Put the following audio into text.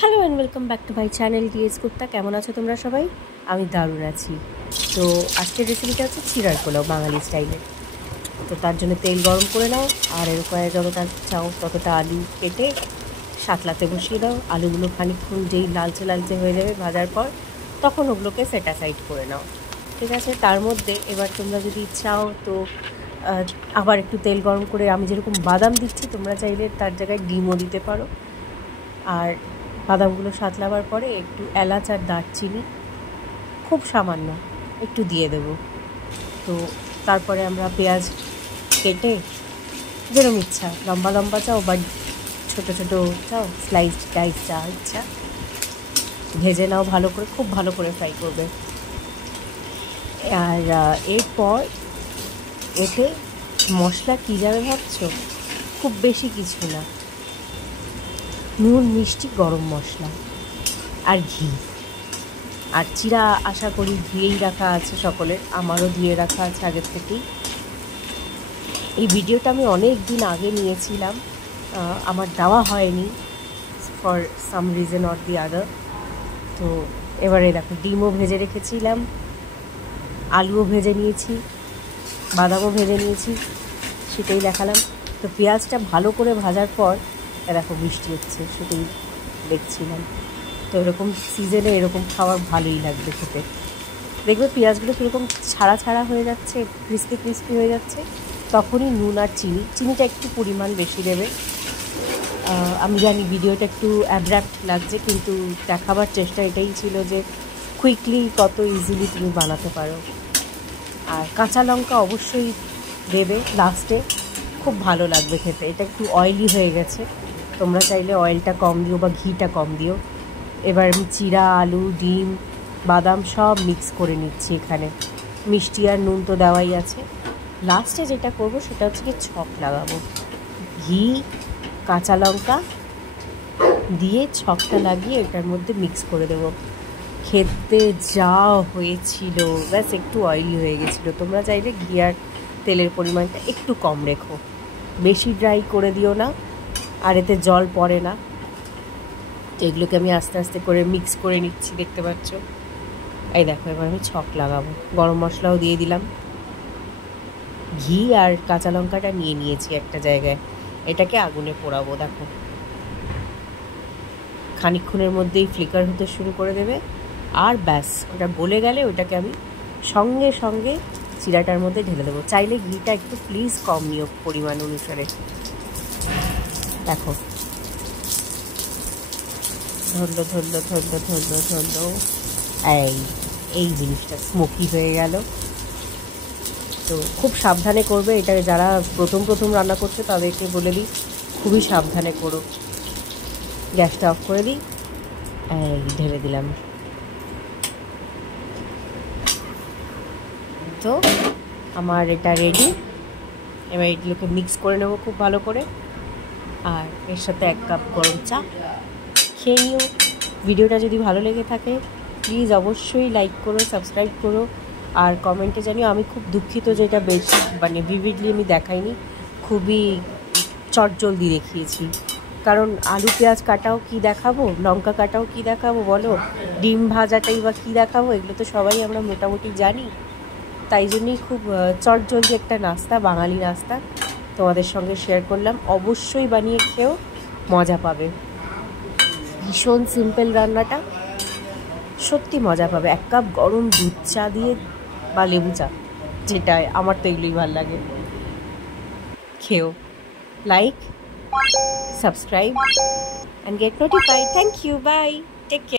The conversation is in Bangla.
Hello and welcome back to my channel DS Gupta. কেমন আছো তোমরা সবাই? আমি দারুণ আছি। তো আজকের রেসিপিটা হচ্ছে চিড়ার পোলাও বাঙালি স্টাইলে। তো তার জন্য তেল গরম করে নাও, আর এর উপরে যতটা চাও ততটা আলু কেটে সাতলাতে বসিয়ে দাও। আলুগুলো খানিকক্ষণ যেই লালচে লালচে হয়ে যাবে ভাজার পর, তখন ওগুলোকে সেটা সাইড করে নাও। ঠিক আছে, তার মধ্যে এবার তোমরা যদি চাও তো আবার একটু তেল গরম করে, আমি যেরকম বাদাম দিচ্ছি তোমরা চাইলে তার জায়গায় ডিমও দিতে পারো। আর বাদামগুলো সাতলাবার পরে একটু এলাচ আর দারচিনি খুব সামান্য একটু দিয়ে দেব। তো তারপরে আমরা পেঁয়াজ কেটে যেরকম ইচ্ছা, লম্বা লম্বা চাও বা ছোটো ছোটো চাও, স্লাইস টাইস যা ইচ্ছা ভেজে নাও ভালো করে, খুব ভালো করে ফ্রাই করবে। আর এরপর এতে মশলা কী যাবে ভাবছো? খুব বেশি কিছু না, নুন, মিষ্টি, গরম মশলা আর ঘি। আর চিড়া আশা করি ধুয়েই রাখা আছে সকলের, আমারও ধুয়ে রাখা আছে আগের থেকেই। এই ভিডিওটা আমি অনেক দিন আগে নিয়েছিলাম, আমার দেওয়া হয়নি for some reason or the other. তো এবারে দেখো, ডিমও ভেজে রেখেছিলাম, আলুও ভেজে নিয়েছি, বাদামও ভেজে নিয়েছি, সেটাই দেখালাম। তো পেঁয়াজটা ভালো করে ভাজার পর দেখো বৃষ্টি হচ্ছে, সেটাই দেখছিলাম। তো এরকম সিজনে এরকম খাবার ভালোই লাগবে খেতে। দেখবে পেঁয়াজগুলো কীরকম ছাড়া ছাড়া হয়ে যাচ্ছে, ক্রিস্পি ক্রিস্পি হয়ে যাচ্ছে, তখনই নুন আর চিনিটা একটু পরিমাণ বেশি দেবে। আমি জানি ভিডিওটা একটু অ্যাব্রাপ্ট লাগছে, কিন্তু দেখাবার চেষ্টা এটাই ছিল যে কুইকলি কত ইজিলি তুমি বানাতে পারো। আর কাঁচা লঙ্কা অবশ্যই দেবে লাস্টে, খুব ভালো লাগবে খেতে। এটা একটু অয়েলি হয়ে গেছে, তোমরা চাইলে অয়েলটা কম দিও বা ঘিটা কম দিও। এবার আমি চিড়া, আলু, ডিম, বাদাম সব মিক্স করে নিচ্ছি এখানে। মিষ্টি আর নুন তো দেওয়াই আছে। লাস্টে যেটা করব সেটা হচ্ছে কি ছক লাগাবো, ঘি কাঁচা লঙ্কা দিয়ে ছকটা লাগিয়ে এটার মধ্যে মিক্স করে দেবো। খেতে যা হয়েছিল, ব্যাস একটু অয়েলি হয়ে গেছিলো। তোমরা চাইলে ঘি আর তেলের পরিমাণটা একটু কম রেখো, বেশি ড্রাই করে দিও না, আর এতে জল পড়ে না। তো এগুলোকে আমি আস্তে আস্তে করে মিক্স করে নিচ্ছি, দেখতে পাচ্ছ। এই দেখো, এবার আমি ছক লাগাবো। গরম মশলাও দিয়ে দিলাম, ঘি আর কাঁচা লঙ্কাটা নিয়ে নিয়েছি একটা জায়গায়, এটাকে আগুনে পোড়াবো। দেখো খানিকক্ষণের মধ্যেই ফ্লিকার হতে শুরু করে দেবে, আর ব্যাস ওটা গলে গেলে ওটাকে আমি সঙ্গে সঙ্গে চিড়াটার মধ্যে ঢেলে দেবো। চাইলে ঘিটা একটু প্লিজ কম নিও পরিমাণ অনুসারে। দেখো ধরলো ধরলো ধরলো ধরলো ধরলো, এই জিনিসটা স্মোকি হয়ে গেল। তো খুব সাবধানে করবে এটা, যারা প্রথম প্রথম রান্না করছে তাদেরকে বলে দিই খুবই সাবধানে করো। গ্যাসটা অফ করে দিই, ঢেলে দিলাম। তো আমার এটা রেডি। এবার এগুলোকে মিক্স করে নেবো খুব ভালো করে, আর এর সাথে 1 কাপ গরম চা খেয়ে নিও। ভিডিওটা যদি ভালো লেগে থাকে প্লিজ অবশ্যই লাইক করো, সাবস্ক্রাইব করো, আর কমেন্টে জানিও। আমি খুব দুঃখিত যে এটা বেশি মানে ভিভিডলি আমি দেখাইনি, খুবই চটজলদি দেখিয়েছি। কারণ আলু পেঁয়াজ কাটাও কি দেখাবো, লঙ্কা কাটাও কি দেখাবো বলো, ডিম ভাজাটাই বা কী দেখাবো, এগুলো তো সবাই আমরা মোটামুটি জানি। তাই জন্যই খুব চটজলদি একটা নাস্তা, বাঙালি নাস্তা তোমাদের সঙ্গে শেয়ার করলাম। অবশ্যই বানিয়ে খেও, মজা পাবে। ভীষণ সিম্পল রান্নাটা, সত্যি মজা পাবে। 1 কাপ গরম দুধ চা দিয়ে বা লেবু চা, যেটাই, আমার তো এগুলোই ভালো লাগে। খেও। Like, subscribe and get notified. Thank you, bye, take care.